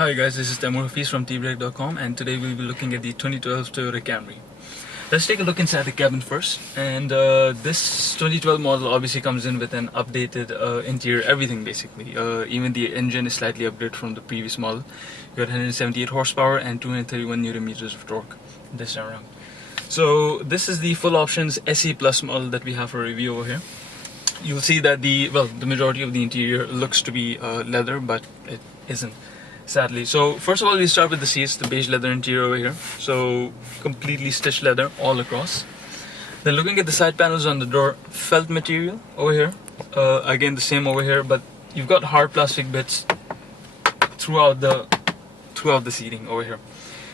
Hi guys, this is Tbreak from Tbreak.com, and today we'll be looking at the 2012 Toyota Camry. Let's take a look inside the cabin first. And this 2012 model obviously comes in with an updated interior, everything basically. Even the engine is slightly updated from the previous model. You got 178 horsepower and 231 Newton meters of torque this time around. So this is the full options SE Plus model that we have for review over here. You'll see that the majority of the interior looks to be leather, but it isn't, sadly. So first of all, we start with the seats, the beige leather interior over here. So completely stitched leather all across. Then looking at the side panels on the door, felt material over here. Again, the same over here, but you've got hard plastic bits throughout the seating over here.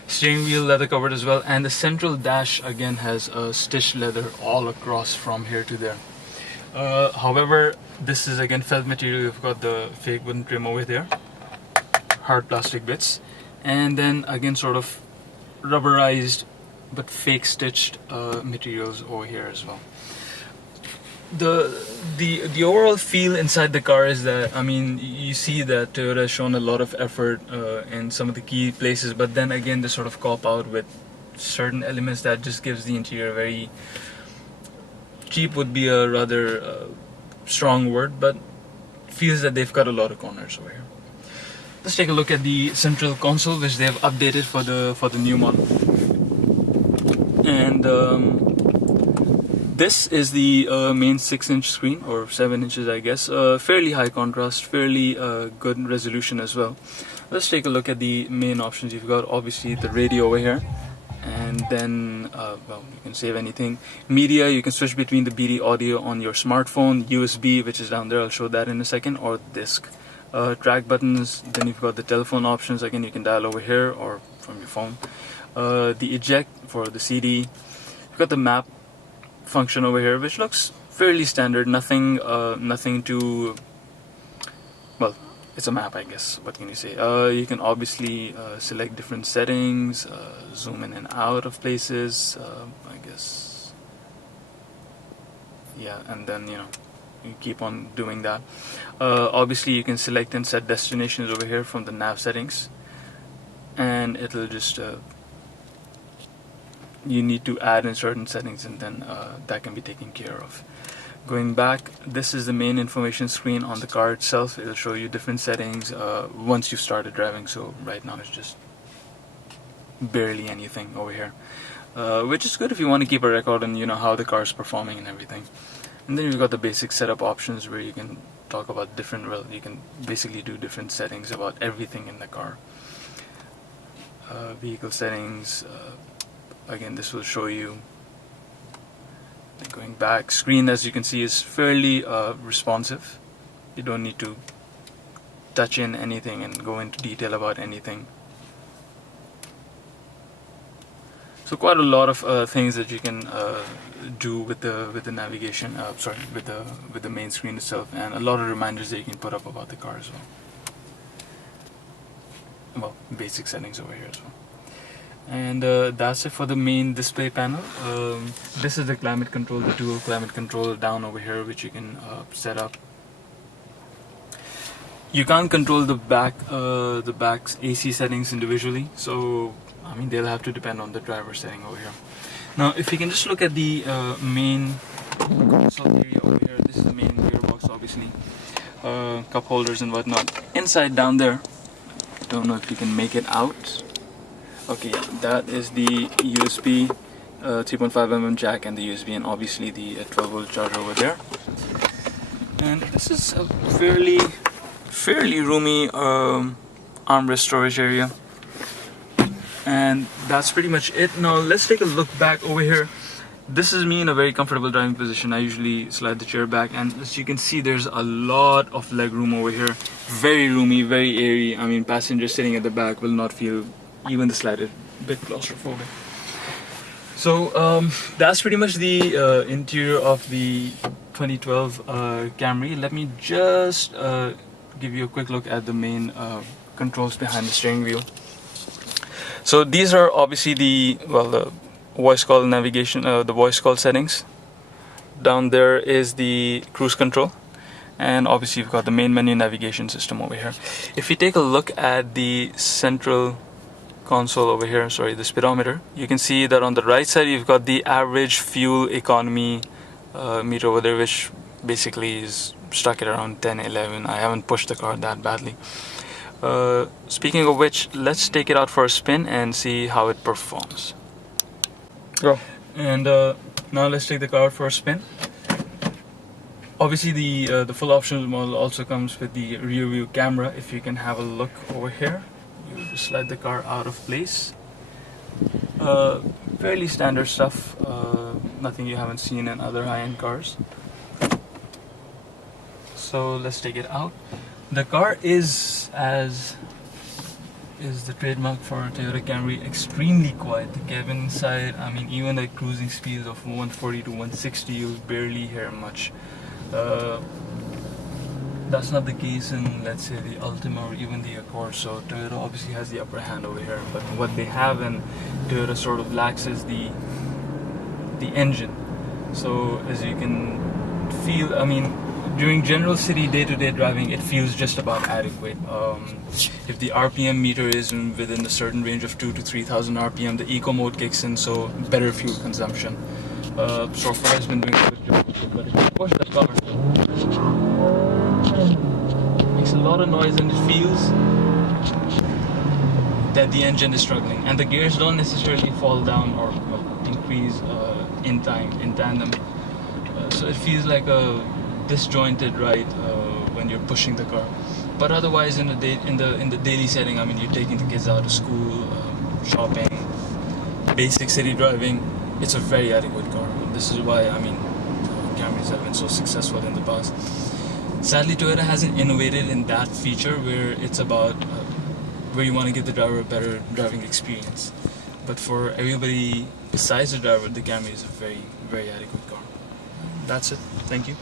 Steering wheel leather covered as well, and the central dash again has stitched leather all across from here to there. However, this is again felt material. You've got the fake wooden trim over there, hard plastic bits, and then again sort of rubberized but fake stitched materials over here as well. The overall feel inside the car is that, I mean, you see that Toyota has shown a lot of effort in some of the key places, but then again they sort of cop out with certain elements that just gives the interior very cheap, would be a rather strong word, but feels that they've cut a lot of corners over here. Let's take a look at the central console, which they have updated for the new model. And this is the main 6-inch screen, or 7 inches I guess. Fairly high contrast, fairly good resolution as well. Let's take a look at the main options. You've got obviously the radio over here, and then well, you can save anything. Media, you can switch between the BD audio on your smartphone, USB, which is down there, I'll show that in a second, or disc. Track buttons, then you've got the telephone options, again you can dial over here or from your phone. The eject for the CD. You've got the map function over here, which looks fairly standard, nothing too, well, it's a map I guess, what can you say. You can obviously select different settings, zoom in and out of places, I guess, yeah, and then you keep on doing that. Obviously you can select and set destinations over here from the nav settings, and it'll just you need to add in certain settings, and then that can be taken care of. Going back, this is the main information screen on the car itself. It'll show you different settings once you've started driving, so right now it's just barely anything over here, which is good if you want to keep a record on how the car is performing and everything. And then you've got the basic setup options, where you can talk about different, well, you can basically do different settings about everything in the car. Vehicle settings, again this will show you. Then going back, screen as you can see is fairly responsive. You don't need to touch in anything and go into detail about anything. So quite a lot of things that you can do with the navigation, with the main screen itself, and a lot of reminders that you can put up about the car as well. Well, basic settings over here as well. And that's it for the main display panel. This is the climate control, the dual climate control down over here, which you can set up. You can't control the back's AC settings individually, so I mean they'll have to depend on the driver setting over here. Now if you can just look at the main console area over here, this is the main gearbox obviously, cup holders and whatnot. Inside down there, don't know if you can make it out. Okay, yeah, that is the USB 3.5mm jack and the USB, and obviously the 12-volt charger over there. And this is a fairly roomy armrest storage area. And that's pretty much it. Now let's take a look back over here. This is me in a very comfortable driving position. I usually slide the chair back, and as you can see there's a lot of leg room over here. Very roomy, very airy. I mean, passengers sitting at the back will not feel even the slightest bit claustrophobic. So that's pretty much the interior of the 2012 Camry. Let me just give you a quick look at the main controls behind the steering wheel. So these are obviously the voice call navigation, the voice call settings. Down there is the cruise control, and obviously you've got the main menu navigation system over here. If you take a look at the central console over here, sorry, the speedometer, you can see that on the right side you've got the average fuel economy meter over there, which basically is stuck at around 10-11. I haven't pushed the car that badly. Speaking of which, let's take it out for a spin and see how it performs. Go. And now let's take the car out for a spin. Obviously the full options model also comes with the rear view camera. If you can have a look over here, you just slide the car out of place. Fairly standard stuff, nothing you haven't seen in other high-end cars. So let's take it out. The car is, as is the trademark for Toyota Camry, extremely quiet. The cabin inside, I mean, even at cruising speeds of 140 to 160, you'll barely hear much. That's not the case in, let's say, the Ultima or even the Accord. So Toyota obviously has the upper hand over here, but what they have and Toyota sort of lacks is the engine. So as you can feel, I mean, during general city day-to-day driving, it feels just about adequate. If the RPM meter is within a certain range of 2,000 to 3,000 RPM, the eco mode kicks in, so better fuel consumption. So far it's been doing a good job, but if you push the car, it makes a lot of noise and it feels that the engine is struggling, and the gears don't necessarily fall down or increase in tandem. So it feels like a disjointed ride when you're pushing the car. But otherwise, in the daily setting, I mean, you're taking the kids out of school, shopping, basic city driving, it's a very adequate car. This is why, I mean, Camrys have been so successful in the past. Sadly, Toyota hasn't innovated in that feature where it's about where you want to give the driver a better driving experience. But for everybody besides the driver, the Camry is a very, very adequate car. That's it. Thank you.